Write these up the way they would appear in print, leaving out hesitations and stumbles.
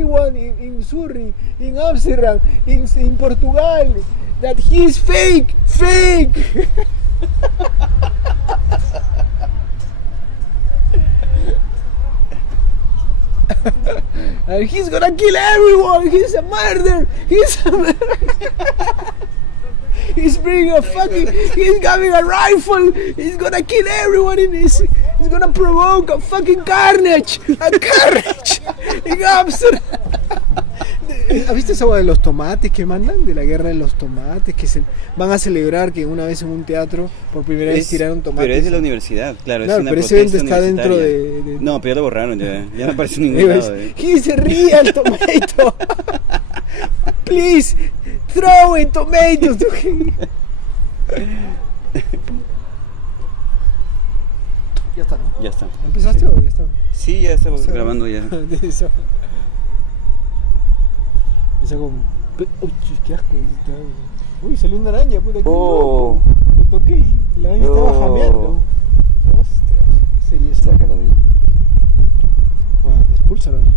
everyone in Surrey, in Amsterdam, in Portugal, that he's fake. And he's gonna kill everyone. He's a murderer. He's bringing a fucking. He's having a rifle. He's gonna kill everyone in this. He's gonna provoke a fucking carnage. A carnage in Amsterdam. ¿Has visto esa de los tomates que mandan? De la guerra de los tomates, que se van a celebrar que una vez en un teatro por primera vez tiraron tomates. Pero es de la universidad, claro, es una pero ese evento protesta está dentro universitaria. de... No, pero ya lo borraron, ya no aparece en ningún lado. He's a real tomato. Please, throw in tomatoes. Ya está, ¿no? Ya está. ¿Empezaste o ya está? Sí, ya estamos grabando ya. De eso. Esa con... Uy, qué asco. Uy, salió una araña, puta. Oh. Lo toqué y la araña estaba jameando. Ostras, ¿qué sería eso? Sácalo de ahí. Bueno, expúlsalo, ¿no?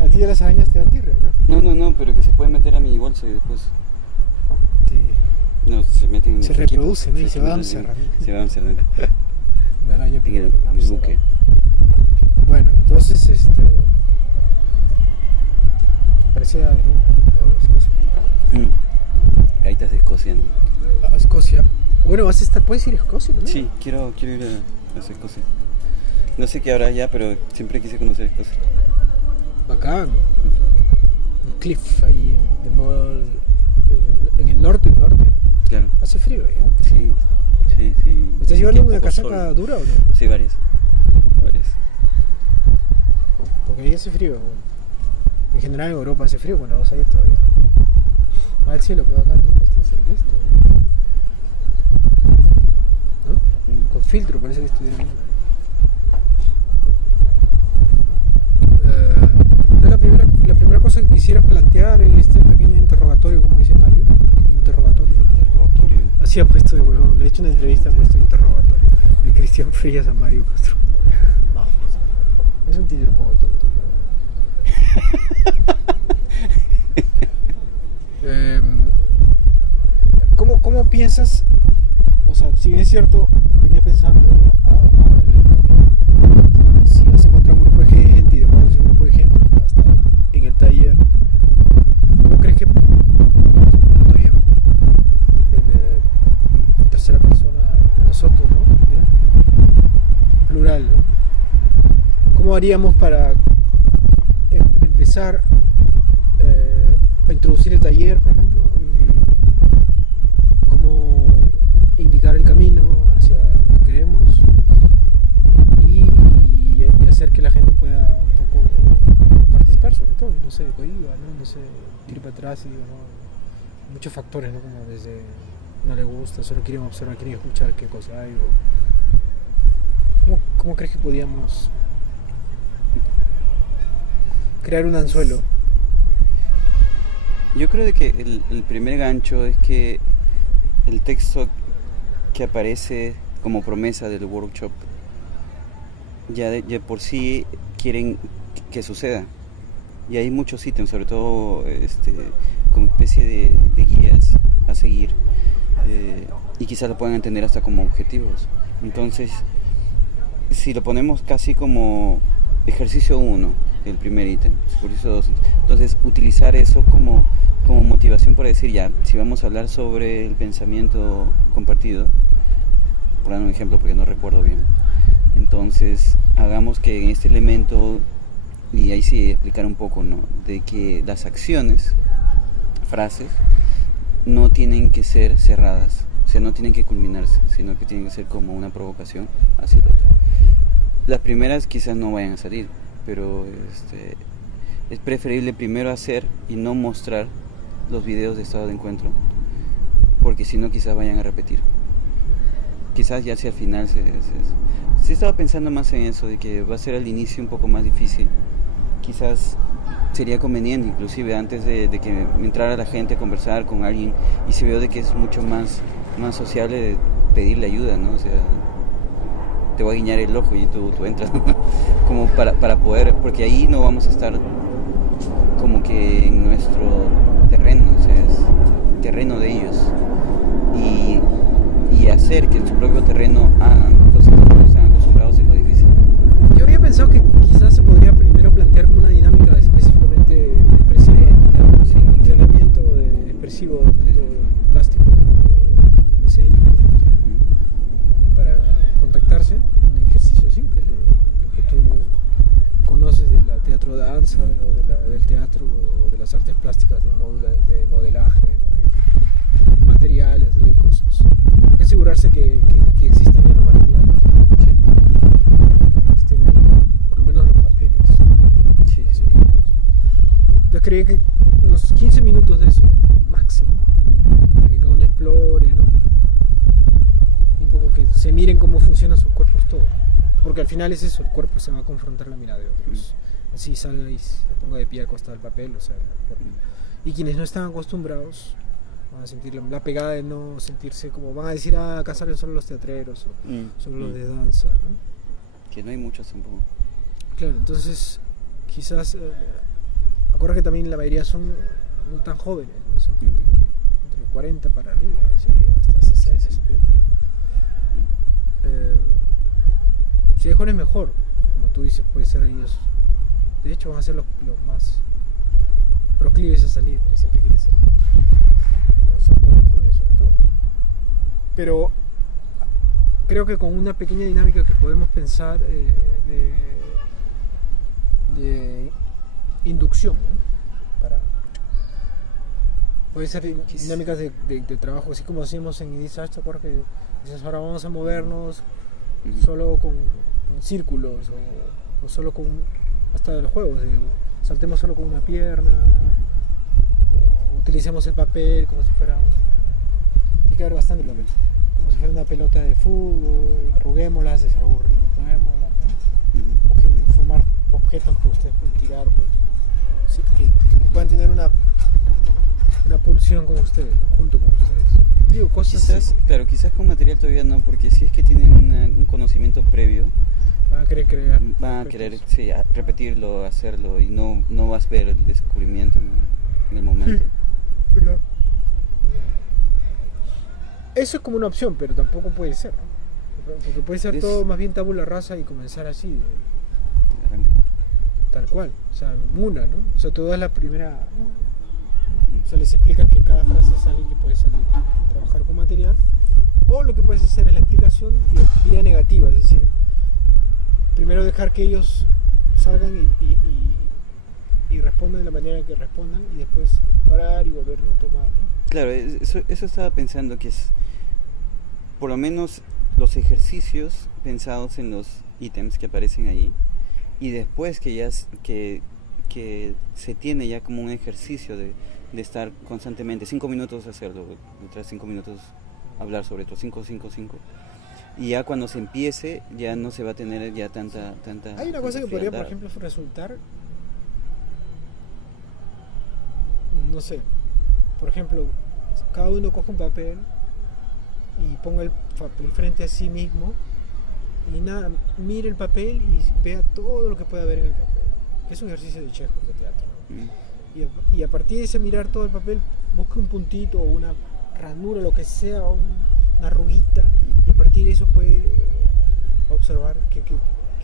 ¿A ti de las arañas te dan tirria, no? No, pero que se puede meter a mi bolsa y después... No, se meten... Se reproducen, ¿no? Y se van a encerrar. Se van a encerrar. Una araña En el buque. Bueno, entonces, parecía de Escocia. Ahí estás de Escocia, ¿no? Ah, Escocia. Bueno, vas a estar, ¿puedes ir a Escocia también? Sí, quiero ir a Escocia. No sé qué habrá allá, pero siempre quise conocer Escocia. Bacán. Un cliff ahí de Mall, en el norte. Claro. Hace frío ya. Sí. ¿Estás llevando una poco casaca sol. dura o no? Sí, varias. Porque ahí hace frío. En general en Europa hace frío cuando vas a ir todavía. Va al cielo, pero acá no está celeste. ¿No? Con filtro parece que estuviera bien. La primera cosa que quisiera plantear en este pequeño interrogatorio, como dice Mario. Interrogatorio. Así ha puesto de huevón. Le he hecho una entrevista, ha puesto interrogatorio. De Cristian Frías a Mario Castro. Vamos. Es un título un poco tonto. ¿Cómo piensas? O sea, si bien es cierto, venía pensando ahora en el camino. Si vas a encontrar un grupo de gente y de acuerdo a ese grupo de gente va a estar en el taller, ¿cómo crees que vamos a ponerlo todavía en tercera persona nosotros, ¿no? Mira, plural, ¿no? ¿Cómo haríamos para empezar a introducir el taller, por ejemplo? ¿Cómo indicar el camino hacia lo que queremos? Y hacer que la gente pueda un poco participar, sobre todo, no sé, cohiba, no sé, ir para atrás y digo, no, muchos factores, ¿no? Como desde no le gusta, solo quieren observar, quieren escuchar qué cosa hay. ¿Cómo crees que podíamos crear un anzuelo? Yo creo de que el primer gancho es que el texto que aparece como promesa del workshop ya por sí quieren que suceda. Y hay muchos ítems, sobre todo como especie de guías a seguir, y quizás lo puedan entender hasta como objetivos. Entonces, si lo ponemos casi como ejercicio 1, el primer ítem, ejercicio 2, entonces utilizar eso como motivación para decir, ya, si vamos a hablar sobre el pensamiento compartido, por dar un ejemplo porque no recuerdo bien, entonces hagamos que en este elemento, y ahí sí explicar un poco, ¿no?, de que las acciones, frases, no tienen que ser cerradas, o sea, no tienen que culminarse, sino que tienen que ser como una provocación hacia el otro. Las primeras quizás no vayan a salir, pero es preferible primero hacer y no mostrar los videos de estado de encuentro, porque si no quizás vayan a repetir. Quizás ya hacia el final sí estaba pensando más en eso, de que va a ser al inicio un poco más difícil. Quizás sería conveniente, inclusive antes de que entrara la gente a conversar con alguien, y se veo de que es mucho más sociable de pedirle ayuda, ¿no? O sea, te voy a guiñar el ojo y tú entras. como para poder, porque ahí no vamos a estar como que en nuestro terreno, o sea, es terreno de ellos. Y hacer que en su propio terreno hagan cosas que no están acostumbrados es lo difícil. Yo había pensado que quizás se podría primero plantear como una dinámica específicamente expresiva, Sí. un entrenamiento expresivo, tanto plástico como escénico, para contactarse, un ejercicio simple, lo que tú conoces de la teatro danza o del teatro o de las artes plásticas de modelaje, ¿no? De materiales, de cosas. Hay que asegurarse que existan ya los materiales. Sí. Para que estén ahí, por lo menos los papeles, Sí, las sí. hojitas. Yo creía que unos 15 minutos de eso, máximo, para que cada uno explore, ¿no? Un poco que se miren cómo funcionan sus cuerpos todos. Porque al final es eso, el cuerpo se va a confrontar la mirada de otros. Así salga y se ponga de pie al costado del papel, o sea, el cuerpo. Y quienes no están acostumbrados van a sentir la pegada de no sentirse como, van a decir, acá salen solo los teatreros o solo los de danza, ¿no? Que no hay muchos tampoco. Claro, entonces quizás, acuerda que también la mayoría son no tan jóvenes, ¿no? Son gente entre 40 para arriba, hasta 60, Sí, sí. 70. Si hay jóvenes mejor, como tú dices, puede ser ellos. De hecho van a ser los más proclives a salir, porque siempre quieren ser son todos jóvenes sobre todo. Pero creo que con una pequeña dinámica que podemos pensar de inducción, ¿no? Puede ser dinámicas de trabajo, así como hacíamos en Edisach, ¿te acuerdas que dices, ahora vamos a movernos solo con círculos o solo con, hasta los juegos, saltemos solo con una pierna, o utilicemos el papel como si fuera tiene que haber bastante papel, como si fuera una pelota de fútbol, arruguémoslas, desarruguémoslas, ¿no? Como que formar objetos que ustedes pueden tirar, pues, sí, que puedan tener una pulsión con ustedes, ¿no? Junto con ustedes. Digo, cosas Quizás, así. claro, quizás con material todavía no, porque si es que tienen un conocimiento previo, Van a querer crear. van a querer repetirlo, hacerlo, y no vas a ver el descubrimiento en el momento. ¿Verdad? Eso es como una opción, pero tampoco puede ser, ¿no? Porque puede ser todo más bien tabula rasa y comenzar así, Arranca. tal cual. O sea, una, ¿no? O sea, toda es la primera. O sea, les explica que cada frase es alguien que puede salir a trabajar con material. O lo que puedes hacer es la explicación vía negativa, es decir, primero dejar que ellos salgan y respondan de la manera que respondan y después parar y volver a tomar, ¿no? Claro, eso estaba pensando, que es por lo menos los ejercicios pensados en los ítems que aparecen ahí, y después que ya que se tiene ya como un ejercicio de estar constantemente 5 minutos hacerlo, otras 5 minutos hablar sobre todo, 5, y ya cuando se empiece ya no se va a tener ya tanta Hay una cosa que podría, por frialdad. ejemplo, resultar, no sé, por ejemplo, cada uno coge un papel y ponga el papel frente a sí mismo y nada, mire el papel y vea todo lo que pueda haber en el papel, que es un ejercicio de Chekhov de teatro, ¿no? Y a partir de ese mirar todo el papel, busque un puntito o una ranura, lo que sea, o una arruguita, y a partir de eso puede observar que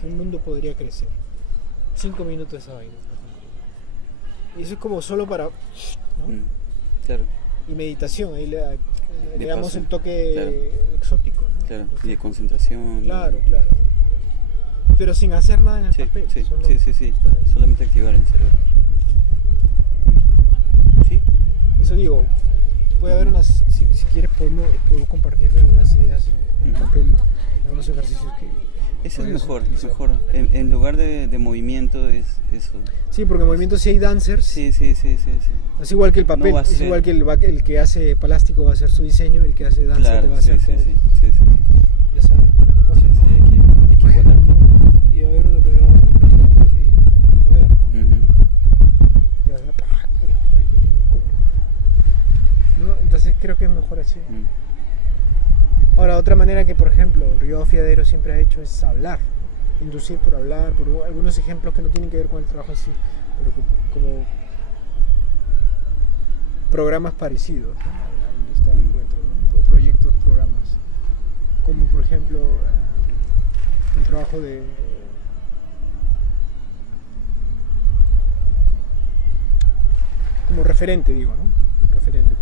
un mundo podría crecer. 5 minutos de esa vaina. Y eso es como solo para, ¿no? Claro, Y meditación, ahí le damos paso, el toque claro. exótico, ¿no? claro, y de concentración. Claro, claro. Pero sin hacer nada en el Sí, papel. sí, solo sí, estar ahí. solamente activar el cerebro. Sí, Eso digo, puede haber unas, si quieres puedo compartirte algunas ideas en papel, algunos ejercicios que eso es podrías mejor, utilizar. mejor. En lugar de movimiento es eso. Sí, porque en movimiento si hay dancers, Sí. es igual que el papel, No va a es ser- igual que el que hace plástico va a hacer su diseño, el que hace danza te Claro, va a sí, hacer sí, todo. sí. Ya sabes, la cosa. Sí, hay que igualar todo. Y va a haber uno que va a así, mover, ¿no? Y va a hacer ¡pac! ¿No? Entonces creo que es mejor así. Ahora, otra manera que, por ejemplo, Río Fiadero siempre ha hecho es hablar, ¿no? inducir por hablar, por algunos ejemplos que no tienen que ver con el trabajo en sí, pero que, como programas parecidos, ¿no? Ahí está el encuentro, ¿no? O proyectos, programas, como por ejemplo el trabajo de como referente, digo, ¿no? Referente,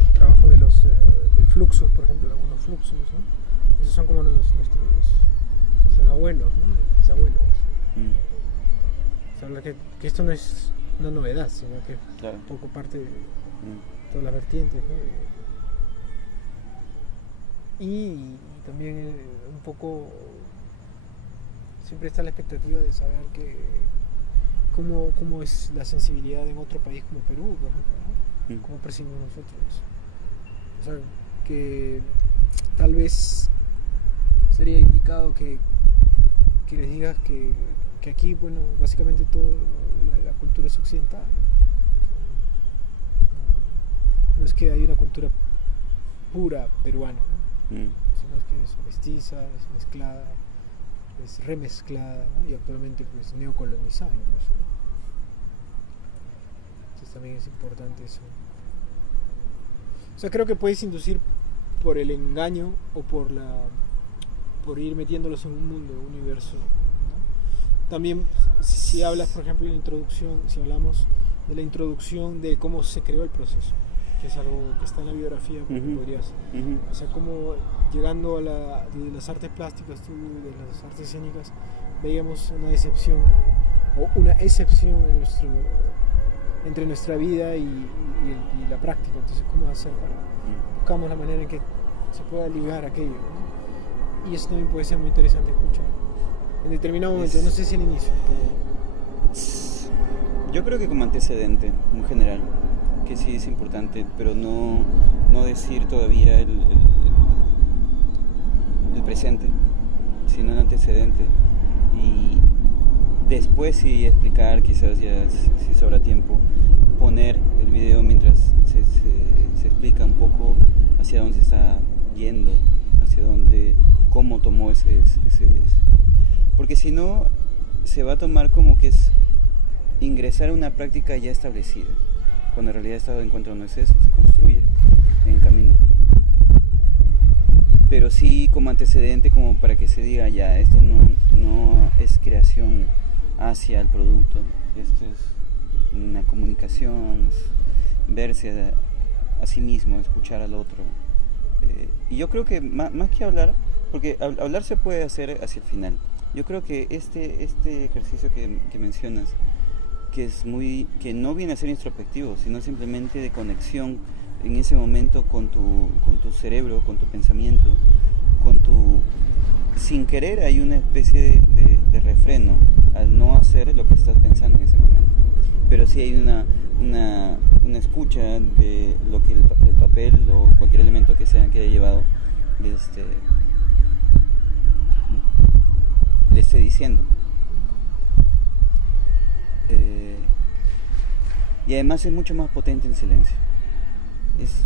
el trabajo de los del Fluxus, por ejemplo, algunos Fluxus, ¿no? Esos son como nuestros abuelos, ¿no? Mis abuelos. O sea, que esto no es una novedad, sino que Claro. un poco parte de todas las vertientes, ¿no? Y también un poco siempre está la expectativa de saber cómo es la sensibilidad en otro país como Perú, por ejemplo, ¿no? Cómo percibimos nosotros. O sea, que tal vez sería indicado que les digas que aquí, bueno, básicamente toda la cultura es occidental, ¿no? No es que hay una cultura pura peruana, ¿no? Sino es que es mestiza, es mezclada, es remezclada, ¿no? Y actualmente pues neocolonizada incluso, ¿no? Entonces también es importante eso. O sea, creo que puedes inducir por el engaño o por ir metiéndolos en un mundo, un universo, ¿no? También si hablas, por ejemplo, en la introducción, si hablamos de la introducción de cómo se creó el proceso, que es algo que está en la biografía, porque podrías, o sea, como llegando de las artes plásticas, de las artes escénicas, veíamos una decepción o una excepción entre nuestra vida y la práctica. Entonces, ¿cómo hacer buscamos la manera en que se pueda ligar aquello, ¿no? Y eso también puede ser muy interesante escuchar en determinado momento, no sé si al inicio, pero yo creo que como antecedente, en general, que sí es importante, pero no decir todavía el presente, sino el antecedente. Y después sí explicar, quizás ya si sobra tiempo, poner el video mientras se explica un poco hacia dónde se está yendo, hacia dónde, cómo tomó ese porque si no se va a tomar como que es ingresar a una práctica ya establecida, cuando en realidad estado de encuentro no es eso, se construye en el camino. Pero sí como antecedente, como para que se diga ya, esto no es creación hacia el producto, esto es una comunicación, es verse a sí mismo, escuchar al otro. Y yo creo que más que hablar, porque hablar se puede hacer hacia el final. Yo creo que este ejercicio que mencionas, que no viene a ser introspectivo, sino simplemente de conexión en ese momento con tu cerebro, con tu pensamiento, sin querer hay una especie de refreno al no hacer lo que estás pensando en ese momento. Pero sí hay una escucha de lo que el papel o cualquier elemento que haya llevado le esté diciendo. Y además es mucho más potente el silencio.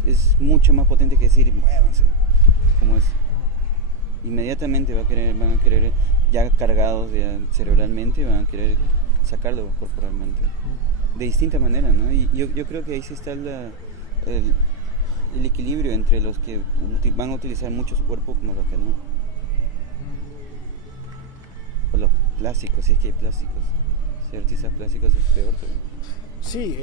Es mucho más potente que decir muévanse, como es. Inmediatamente van a querer ya cargados cerebralmente, van a querer sacarlo corporalmente de distinta manera, ¿no? Y yo creo que ahí sí está el equilibrio entre los que van a utilizar mucho su cuerpo como los que no. O los plásticos, si es que hay plásticos. Si hay artistas plásticos es peor todavía. sí,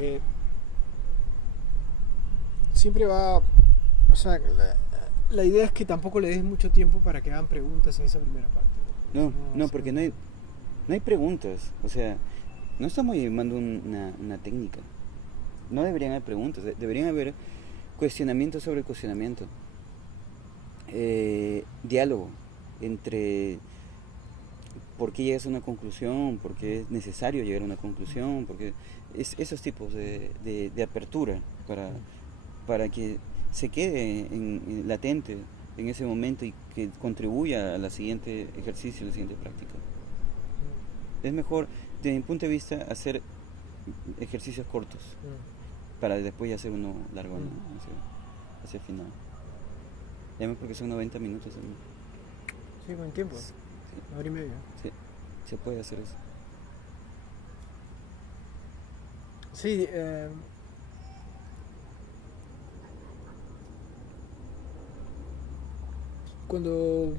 siempre va, o sea, la idea es que tampoco le des mucho tiempo para que hagan preguntas en esa primera parte. No, porque no hay preguntas, o sea, no estamos llamando una técnica. No deberían haber preguntas, deberían haber cuestionamientos sobre el cuestionamiento. Diálogo entre por qué llegas a una conclusión, por qué es necesario llegar a una conclusión, porque esos tipos de apertura para que se quede latente en ese momento y que contribuya a la siguiente ejercicio, a la siguiente práctica. Es mejor, desde mi punto de vista, hacer ejercicios cortos para después ya hacer uno largo, ¿no? hacia el final. Y además porque son 90 minutos. ¿No? Sí, buen tiempo. Sí. Una hora y media. Sí. se puede hacer eso. Sí, cuando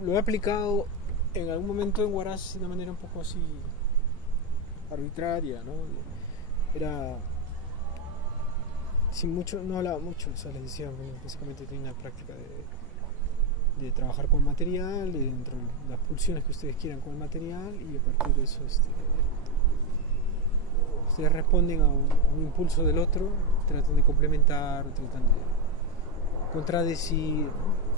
lo he aplicado en algún momento en Huaraz de una manera un poco así arbitraria, ¿no? Era sin mucho, no hablaba mucho, o sea, les decía, bueno, básicamente tenía una práctica de trabajar con el material, dentro de las pulsiones que ustedes quieran con el material, y a partir de eso ustedes responden a un impulso del otro, tratan de complementar, tratan de contradecir, ¿no?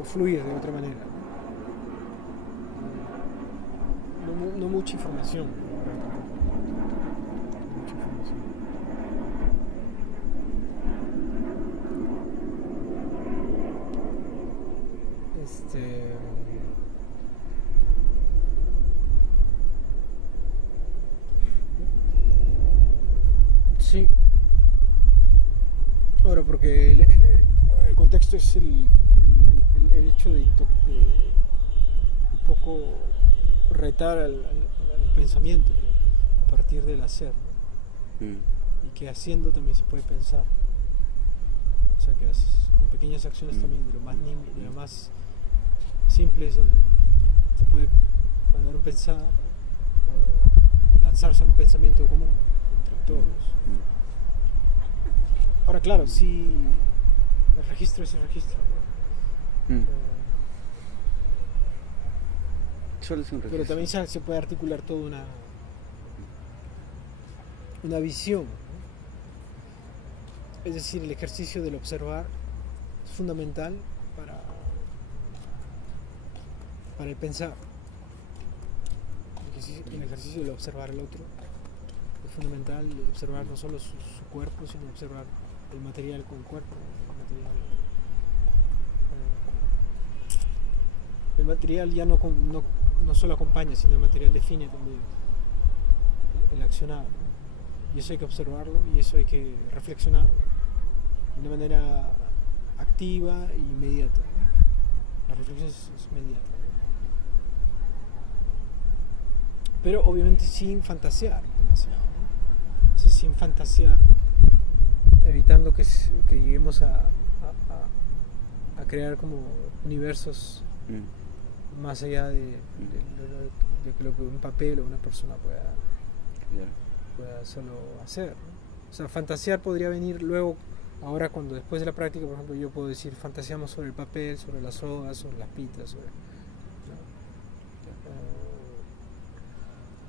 O fluir de otra manera, no mucha información, mucha información. Sí. Ahora, porque el contexto es el hecho de un poco retar al pensamiento, ¿no? A partir del hacer, ¿no? Y que haciendo también se puede pensar. O sea, que con pequeñas acciones también, de lo más simples, se puede dar un pensar, o lanzarse a un pensamiento común entre todos. Ahora, claro, sí, el registro es el registro, ¿no? Solo es un registro. Pero también se puede articular toda una visión, ¿no? Es decir, el ejercicio del observar es fundamental para el pensar. El ejercicio del observar al otro es fundamental, observar no solo su cuerpo, sino observar el material con el cuerpo, el material ya no solo acompaña, sino el material define también el accionar, ¿no? Y eso hay que observarlo, y eso hay que reflexionarlo de una manera activa e inmediata, ¿no? La reflexión es inmediata, pero obviamente sin fantasear demasiado, ¿no? O sea, sin fantasear, evitando que lleguemos a crear como universos más allá de lo que un papel o una persona pueda solo hacer, ¿no? O sea, fantasear podría venir luego, ahora cuando después de la práctica, por ejemplo, yo puedo decir, fantaseamos sobre el papel, sobre las sogas, sobre las pitas, ¿no?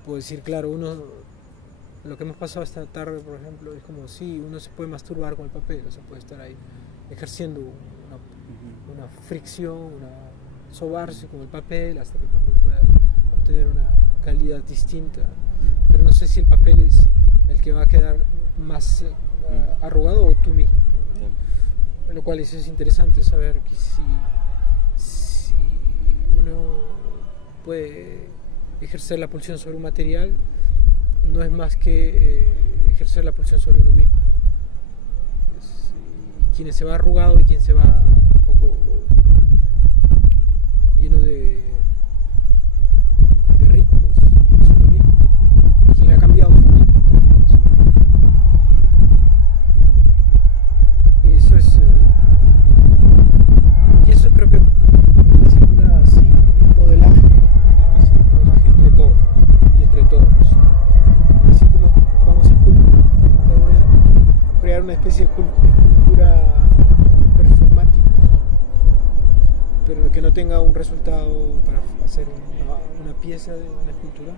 Puedo decir, claro, lo que hemos pasado esta tarde, por ejemplo, es como si uno se puede masturbar con el papel, o sea, puede estar ahí ejerciendo una fricción, sobarse con el papel hasta que el papel pueda obtener una calidad distinta, pero no sé si el papel es el que va a quedar más arrugado o tú mismo, ¿no? Lo cual es interesante saber que si uno puede ejercer la pulsión sobre un material, no es más que ejercer la pulsión sobre uno mismo. Y quien se va arrugado y quien se va un poco lleno de ritmos es uno mismo. Quien ha cambiado su ritmo es uno mismo. Y eso es y eso creo que es un modelaje entre todos y entre todos. Así como vamos a crear una especie de escultura performática, pero que no tenga un resultado para hacer una pieza de una escultura,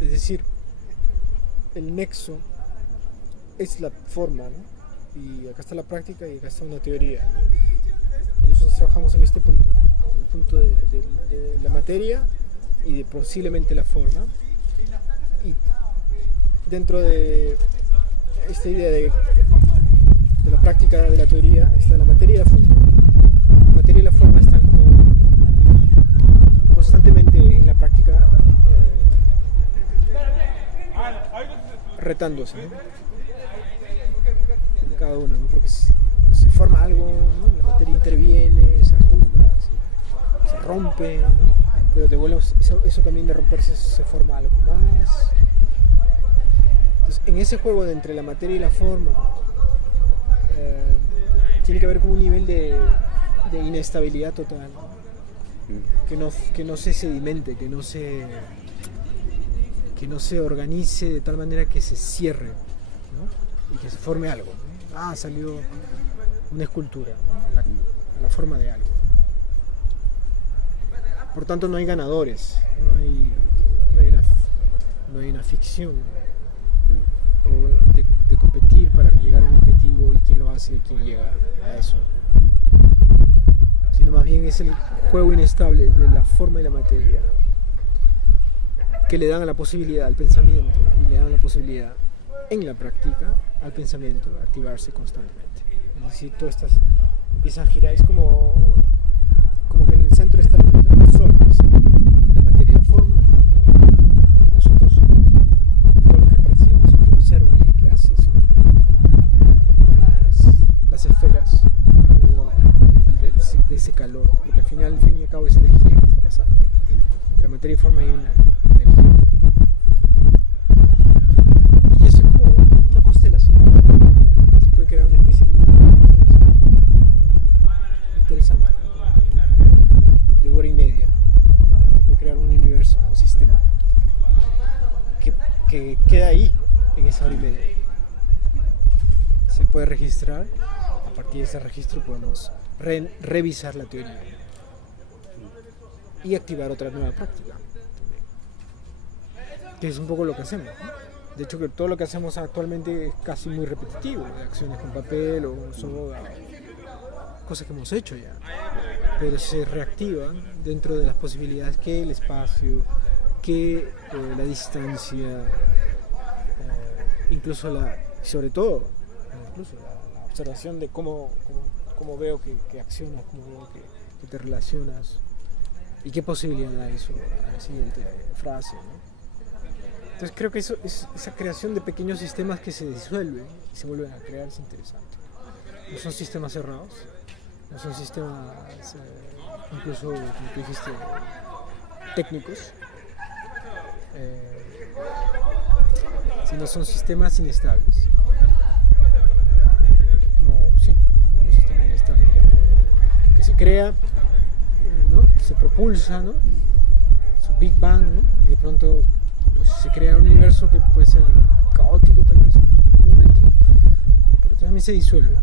es decir, el nexo es la forma, ¿no? Y acá está la práctica y acá está una teoría, ¿no? Y nosotros trabajamos en este punto, en el punto de la materia y de posiblemente la forma, y dentro de esta idea de la práctica de la teoría está la materia y la forma. La materia y la forma están constantemente en la práctica. retándose, ¿no? Cada uno, ¿no? Porque se forma algo, ¿no? La materia interviene, se arruga, se rompe, ¿no? Pero de vuelta eso también de romperse se forma algo más. Entonces, en ese juego de entre la materia y la forma, tiene que haber como un nivel de inestabilidad total, ¿no? Que no se sedimente, que no se organice de tal manera que se cierre, ¿no? Y que se forme algo, ¿no? Salió una escultura, ¿no? la forma de algo. Por tanto, no hay ganadores, no hay una ficción de competir para llegar a un objetivo y quién lo hace y quién llega a eso, ¿no? Sino más bien es el juego inestable de la forma y la materia que le dan la posibilidad al pensamiento y le dan la posibilidad en la práctica al pensamiento de activarse constantemente. Es decir, todas estas empiezan a girar, es como que en el centro está el sol, pues, la materia y la forma. Nosotros, todo lo que practicamos, el que observa y el que hace son las esferas de ese calor, porque al final, al fin y al cabo, es energía que está pasando ahí. Entre materia y forma hay una energía. Y eso es como una constelación. Se puede crear una especie de constelación interesante, de hora y media. Se puede crear un universo, un sistema que queda ahí, en esa hora y media. Se puede registrar. A partir de ese registro podemos revisar la teoría y activar otra nueva práctica, que es un poco lo que hacemos, ¿no? De hecho, que todo lo que hacemos actualmente es casi muy repetitivo, de acciones con papel o soga, cosas que hemos hecho ya, pero se reactivan dentro de las posibilidades que el espacio, que la distancia, incluso sobre todo la observación de cómo veo que accionas, cómo veo que te relacionas y qué posibilidad da eso a la siguiente frase, ¿no? Entonces creo que eso es esa creación de pequeños sistemas que se disuelven y se vuelven a crear, es interesante. No son sistemas cerrados, no son sistemas incluso, como tú dijiste, técnicos, sino son sistemas inestables. Como un sistema inestable, digamos, que se crea, ¿no? Se propulsa, ¿no? Su Big Bang, ¿no? Y de pronto pues, se crea un universo que puede ser caótico tal vez en algún momento, pero también se disuelve, ¿no?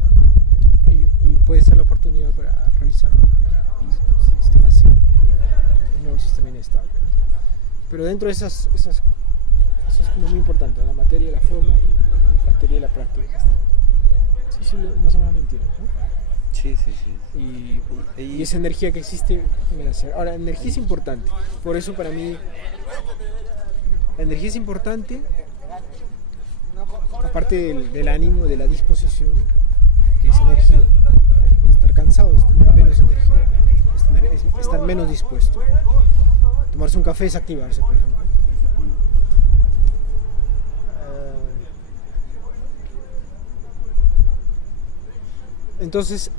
Y puede ser la oportunidad para revisar un sistema así, un nuevo sistema inestable, ¿no? Pero dentro de esas eso es como muy importante, la materia y la forma y la teoría y la práctica están. Sí, más o menos me entiendes, ¿no? Sí. Y esa energía que existe en el hacer. Ahora, la energía es importante, por eso para mí la energía es importante, aparte del ánimo, de la disposición, que es energía. Estar cansado es tener menos energía, es estar menos dispuesto. Tomarse un café es activarse, por ejemplo. Entonces,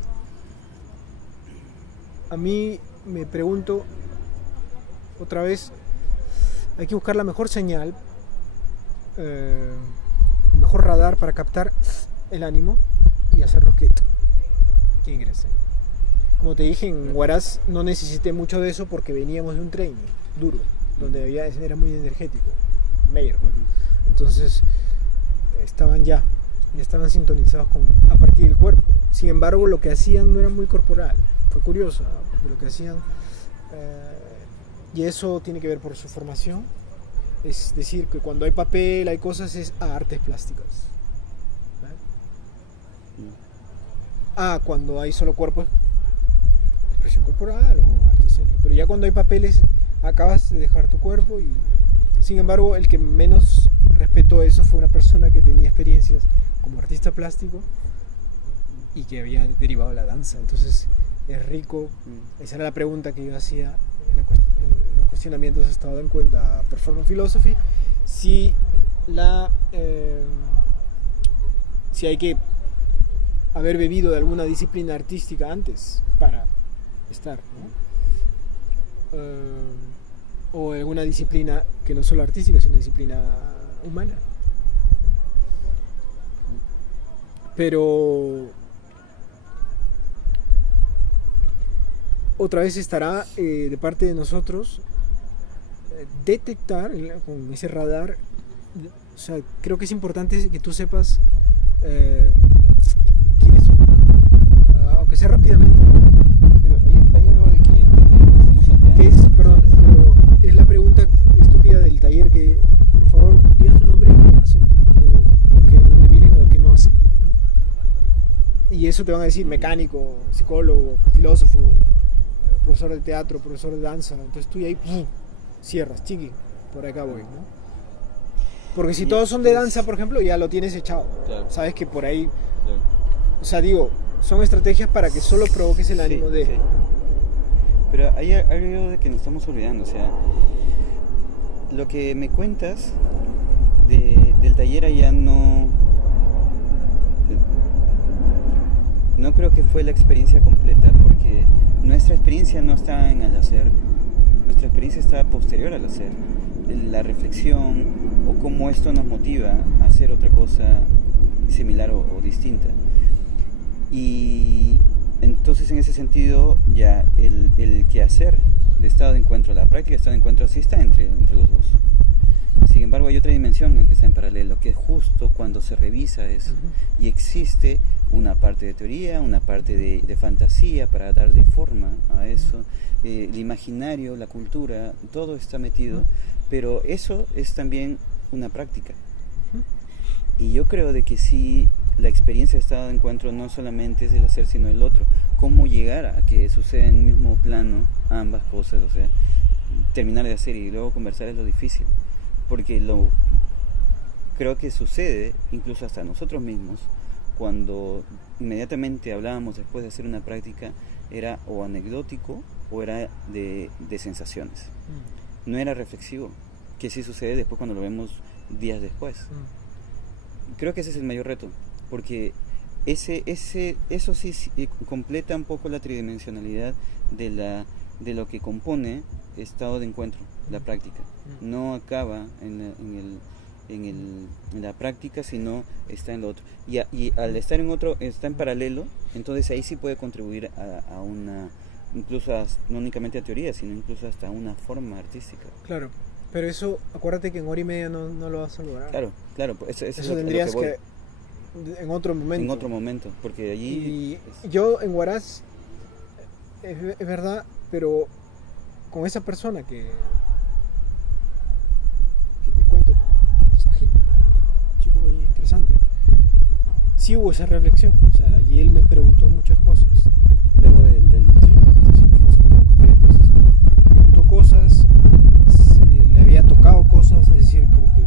a mí me pregunto otra vez, hay que buscar la mejor señal, el mejor radar para captar el ánimo y hacerlo que ingrese. Como te dije, en Huaraz no necesité mucho de eso porque veníamos de un training duro, donde era muy energético, mayor. Entonces, estaban sintonizados a partir del cuerpo. Sin embargo, lo que hacían no era muy corporal. Fue curioso, ¿no? Porque lo que hacían, y eso tiene que ver por su formación, es decir, que cuando hay papel, hay cosas, es artes plásticas. ¿Vale? Cuando hay solo cuerpo, expresión corporal o arte escénico. Pero ya cuando hay papeles, acabas de dejar tu cuerpo y, sin embargo, el que menos respetó eso fue una persona que tenía experiencias como artista plástico y que había derivado de la danza. Entonces es rico, esa era la pregunta que yo hacía en los cuestionamientos, he estado en cuenta Performance Philosophy, si si hay que haber bebido de alguna disciplina artística antes para estar, ¿no? O alguna disciplina que no solo artística, sino disciplina humana. Pero otra vez estará de parte de nosotros detectar con ese radar. O sea, creo que es importante que tú sepas quiénes son, aunque sea rápidamente. Pero hay algo de que estamos salteando. Perdón, pero es la pregunta estúpida del taller que, por favor, digan su nombre y qué hacen, o de dónde vienen o qué no hacen, ¿no? Y eso te van a decir mecánico, psicólogo, filósofo, profesor de teatro, profesor de danza. Entonces tú ahí cierras, chiqui, por acá voy, ¿no? Porque si todos son de danza, por ejemplo, ya lo tienes echado. Claro. Sabes que por ahí, Claro. o sea, digo, son estrategias para que solo provoques el ánimo de... Sí. Pero hay algo de que nos estamos olvidando, o sea, lo que me cuentas del taller allá no creo que fue la experiencia completa, porque nuestra experiencia no está en el hacer, nuestra experiencia está posterior al hacer, la reflexión o cómo esto nos motiva a hacer otra cosa similar o distinta. Y entonces en ese sentido ya el quehacer de estado de encuentro, la práctica de estado de encuentro sí está entre los dos. Sin embargo hay otra dimensión en que está en paralelo, que es justo cuando se revisa eso y existe una parte de teoría, una parte de fantasía para darle forma a eso, el imaginario, la cultura, todo está metido, pero eso es también una práctica. Y yo creo de que sí, la experiencia de estado de encuentro no solamente es el hacer, sino el otro. Cómo llegar a que suceda en el mismo plano ambas cosas, o sea, terminar de hacer y luego conversar es lo difícil. Porque creo que sucede incluso hasta nosotros mismos, cuando inmediatamente hablábamos después de hacer una práctica, era o anecdótico o era de sensaciones. No era reflexivo, que sí sucede después cuando lo vemos días después. Creo que ese es el mayor reto, porque eso sí completa un poco la tridimensionalidad de lo que compone estado de encuentro, la práctica. No acaba en la práctica, sino está en lo otro. Y al estar en otro, está en paralelo, entonces ahí sí puede contribuir a una, incluso no únicamente a teoría, sino incluso hasta una forma artística. Claro, pero eso, acuérdate que en hora y media no lo vas a lograr. Claro, eso es tendrías que en otro momento. En otro momento, porque allí... Yo en Huaraz, es verdad, pero con esa persona que te cuento, con Sajid, un chico muy interesante, sí hubo esa reflexión, o sea, y él me preguntó muchas cosas. Luego entonces, preguntó cosas, le había tocado cosas, es decir, como que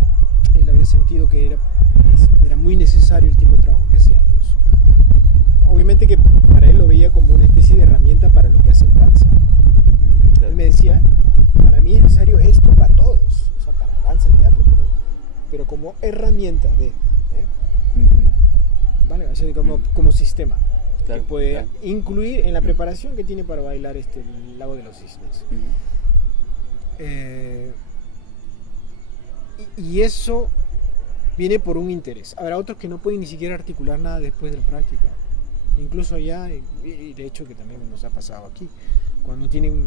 él había sentido que era muy necesario el tipo de trabajo que hacíamos. Obviamente que para él lo veía como una especie de herramienta para lo que hace en danza. Claro. Él me decía, para mí es necesario esto para todos, o sea, para danza, teatro, pero como herramienta de, ¿vale? O sea, como sistema, claro, que puede incluir en la preparación que tiene para bailar el Lago de los Cisnes. Y eso viene por un interés. Habrá otros que no pueden ni siquiera articular nada después de la práctica, incluso allá, y de hecho que también nos ha pasado aquí, cuando tienen...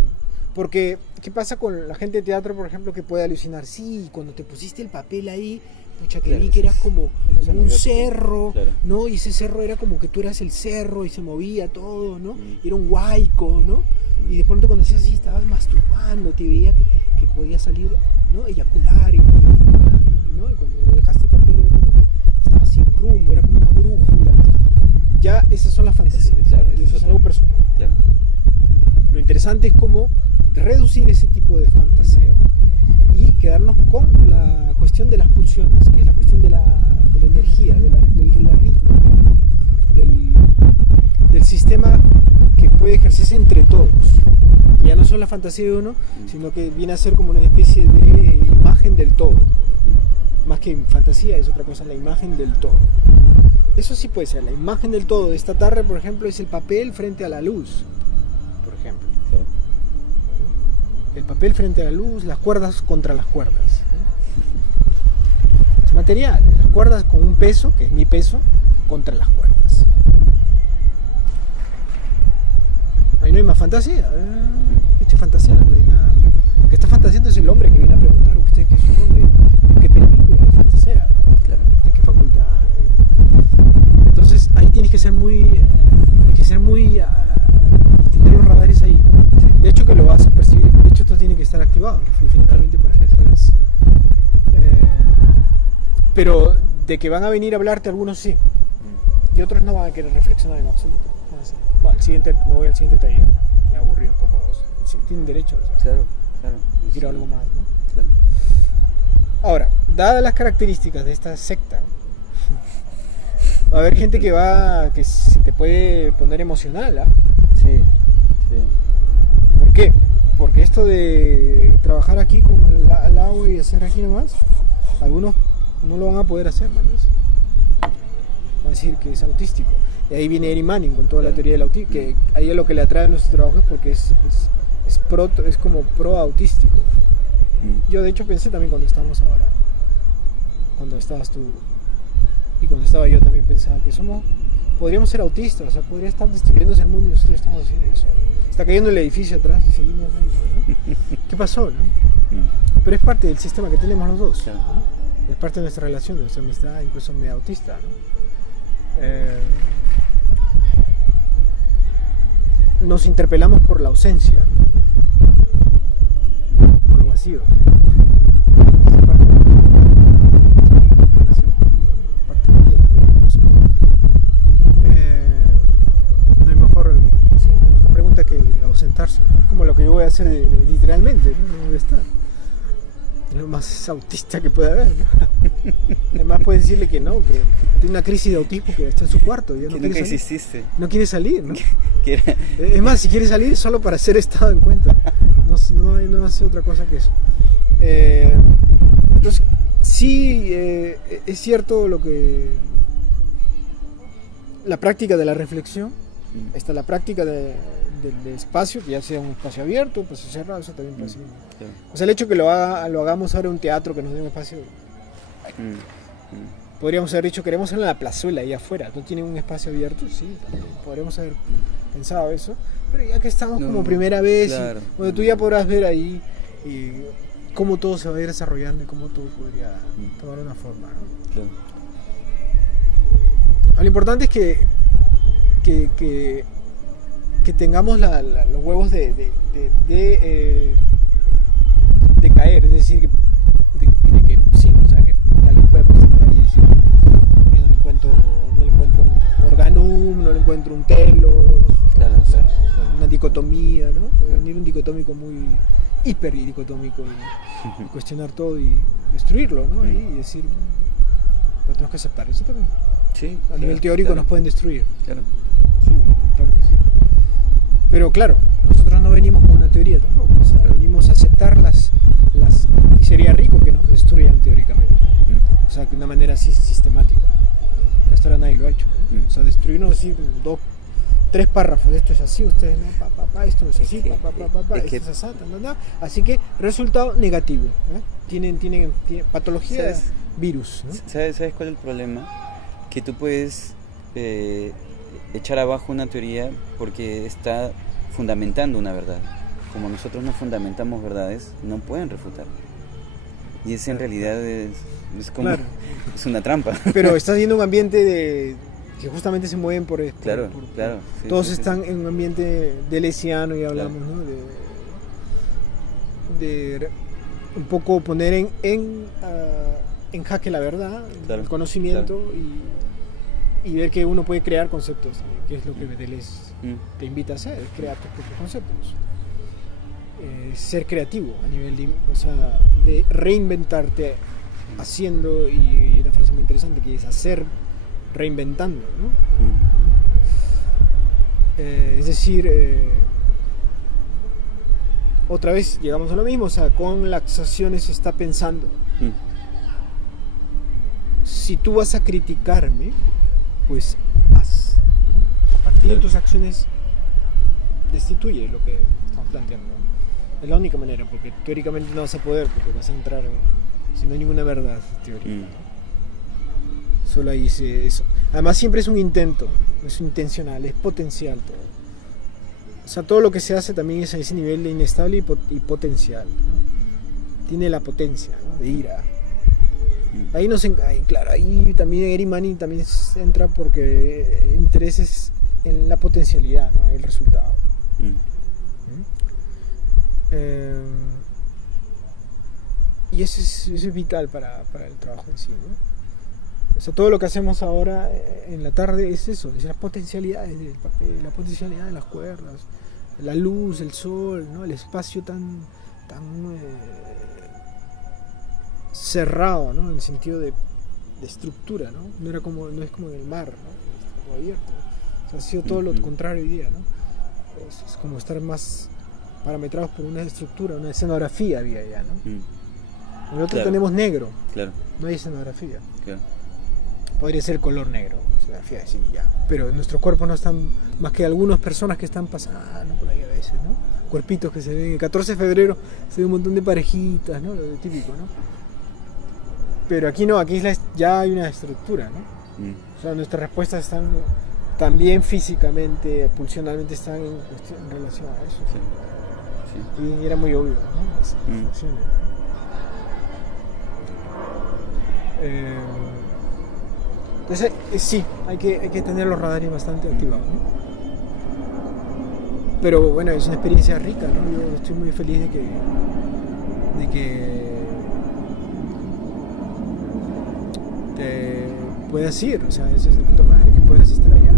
Porque, ¿qué pasa con la gente de teatro, por ejemplo, que puede alucinar? Sí, cuando te pusiste el papel ahí, pucha, que vi que era como un cerro, claro, ¿no? Y ese cerro era como que tú eras el cerro y se movía todo, ¿no? Y era un huaico, ¿no? Y de pronto cuando hacías así estabas masturbando, te veía que podía salir, ¿no? Eyacular y ¿no? Y cuando lo dejaste el papel era como que estaba sin rumbo, era como una brújula. Ya esas son las fantasías, claro, eso es algo personal. Claro. Lo interesante es cómo reducir ese tipo de fantaseo y quedarnos con la cuestión de las pulsiones, que es la cuestión de la energía, del ritmo, del sistema que puede ejercerse entre todos. Ya no solo la fantasía de uno, sino que viene a ser como una especie de imagen del todo, más más que fantasía, es otra cosa, la imagen del todo. Eso sí puede ser, la imagen del todo de esta tarde, por ejemplo, es el papel frente a la luz, por ejemplo. Sí. El papel frente a la luz, las cuerdas contra las cuerdas. Es material, las cuerdas con un peso, que es mi peso, contra las cuerdas. Ahí no hay más fantasía. Estoy fantaseando, no hay nada. El que está fantaseando es el hombre que viene a preguntar a usted qué son, de qué película fantasea, ¿no? Claro. De qué facultad. Entonces ahí tienes que ser muy, tener los radares ahí. De hecho que lo vas a percibir, de hecho esto tiene que estar activado definitivamente para que puedas. Pero de que van a venir a hablarte algunos sí, y otros no van a querer reflexionar en absoluto. Bueno, me voy al siguiente taller, me aburrí un poco. Sí, tienen derecho, o sea, Claro. quiero algo más, ¿no? Claro. Ahora, dadas las características de esta secta, va a haber gente que se te puede poner emocional, ¿ah? Sí. ¿Por qué? Porque esto de trabajar aquí con el agua y hacer aquí nomás, algunos no lo van a poder hacer, manos. Van a decir que es autístico. Y ahí viene Eric Manning con toda la teoría del autismo, que ahí es lo que le atrae a nuestro trabajo, es porque es como pro-autístico. Yo de hecho pensé también cuando estábamos ahora, cuando estabas tú y cuando estaba yo también pensaba que podríamos ser autistas, o sea, podría estar destruyéndose el mundo y nosotros estamos haciendo eso. Está cayendo el edificio atrás y seguimos ahí, ¿no? ¿Qué pasó, no? Pero es parte del sistema que tenemos los dos, ¿no? Es parte de nuestra relación, de nuestra amistad, incluso medio autista, ¿no? Nos interpelamos por la ausencia, por lo vacío. Es parte de la relación, parte de la vida también. No hay mejor pregunta que ausentarse. Es como lo que yo voy a hacer literalmente, ¿no? No voy a estar. Es lo más autista que puede haber, ¿no? Además puedes decirle que no, que tiene una crisis de autismo, que está en su cuarto y ya no Que quiere nunca salir. exististe. No quiere salir, ¿no? Que era- Es más, si quiere salir solo para ser estado en cuenta. No hace otra cosa que eso. Entonces, sí, es cierto lo que... La práctica de la reflexión, está la práctica del espacio, que ya sea un espacio abierto, pues cerrado, eso también puede ser. Claro. O sea, el hecho que lo hagamos ahora en un teatro que nos dé un espacio... Podríamos haber dicho, queremos hacerlo en la plazuela, ahí afuera. ¿No tienen un espacio abierto? Sí, también podríamos haber pensado eso. Pero ya que estamos como primera vez, claro. Bueno, tú ya podrás ver ahí cómo todo se va a ir desarrollando y cómo todo podría tomar una forma, ¿no? Claro. Lo importante es que tengamos los huevos de caer, es decir, de que sí, o sea, que alguien pueda cuestionar y decir, yo no le encuentro un organum, no le encuentro un telos, Claro, o sea, claro. una dicotomía, ¿no? Puede venir un dicotómico muy hiper dicotómico y cuestionar todo y destruirlo, ¿no? Y decir, pero tenemos que aceptar eso también. Sí, A nivel teórico nos pueden destruir. Claro. Sí, claro que sí. Pero claro, nosotros no venimos con una teoría tampoco, o sea, venimos a aceptarlas y sería rico que nos destruyan teóricamente, o sea, de una manera así sistemática. Hasta ahora nadie lo ha hecho, ¿no? O sea, destruirnos así 3 párrafos, esto es así, ustedes no, esto no es así, esto es así, así que resultado negativo, ¿eh? Tienen patología, ¿Sabes? virus, ¿no? ¿Sabes cuál es el problema? Que tú puedes echar abajo una teoría porque está fundamentando una verdad. Como nosotros no fundamentamos verdades, no pueden refutar. Y eso en realidad es como Claro. es una trampa. Pero estás viendo un ambiente que justamente se mueven por esto. Claro, claro. Sí, todos sí, sí, están sí. en un ambiente delesiano y hablamos, ¿no? De un poco poner en jaque la verdad, Claro, el conocimiento y ver que uno puede crear conceptos también, que es lo que Deleuze te invita a hacer, crear tus propios conceptos. Ser creativo a nivel de reinventarte haciendo, y una frase muy interesante que es hacer reinventando, ¿no? Es decir, otra vez llegamos a lo mismo, o sea, con las acciones se está pensando. si tú vas a criticarme, pues haz, ¿no? A partir de tus acciones, destituye lo que estamos planteando, ¿no? Es la única manera, porque teóricamente no vas a poder, porque vas a entrar si no hay ninguna verdad teórica. Solo ahí eso. Además siempre es un intento, es intencional, es potencial todo. O sea, todo lo que se hace también es a ese nivel de inestable y potencial, ¿no? Tiene la potencia, ¿no? De ira. Ahí claro, ahí también Eric Manning también entra porque intereses en la potencialidad, ¿no? El resultado. Y eso es vital para el trabajo en sí, ¿no? O sea, todo lo que hacemos ahora en la tarde es eso, es las potencialidades del papel, la potencialidad de las cuerdas, la luz, el sol, ¿no? El espacio tan cerrado, ¿no? En el sentido de estructura, ¿no? No es como en el mar, ¿no? Es como abierto. O sea, ha sido todo lo contrario hoy día, ¿no? Es como estar más parametrados por una estructura, una escenografía había ya, ¿no? En el otro tenemos negro, no hay escenografía. Podría ser color negro, escenografía, sí, ya. Pero nuestros cuerpos no están más que algunas personas que están pasando por ahí a veces, ¿no? Cuerpitos que se ven. El 14 de febrero se ve un montón de parejitas, ¿no? Lo típico, ¿no? Pero aquí no, aquí ya hay una estructura, ¿no? O sea, nuestras respuestas están también físicamente, pulsionalmente están en relación a eso. Y era muy obvio, ¿no? Las acciones. Entonces, sí, hay que tener los radares bastante activados, ¿no? Pero bueno, es una experiencia rica, ¿no? Yo estoy muy feliz de que te puedas ir, o sea, eso es de puta madre, que puedas estar allá,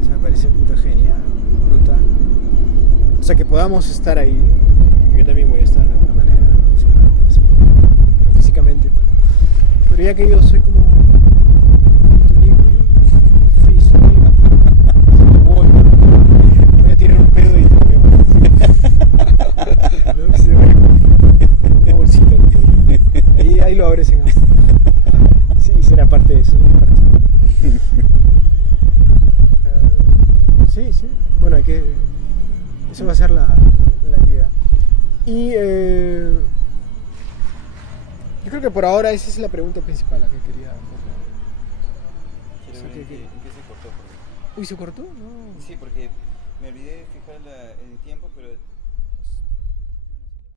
o sea, me parece puta genial, brutal, o sea, que podamos estar ahí. Yo también voy a estar de alguna manera, o sea, pero físicamente, bueno. Pero ya que yo soy como libre, voy a tirar un pedo y me voy a no, se va una bolsita, ¿no? Ahí lo abres en sí, será parte de eso, sí, bueno, eso va a ser la idea. Y yo creo que por ahora esa es la pregunta principal, la que quería abordar. Quiero ver en qué se cortó. Uy, ¿se cortó? No. Sí, porque me olvidé de fijar el tiempo, pero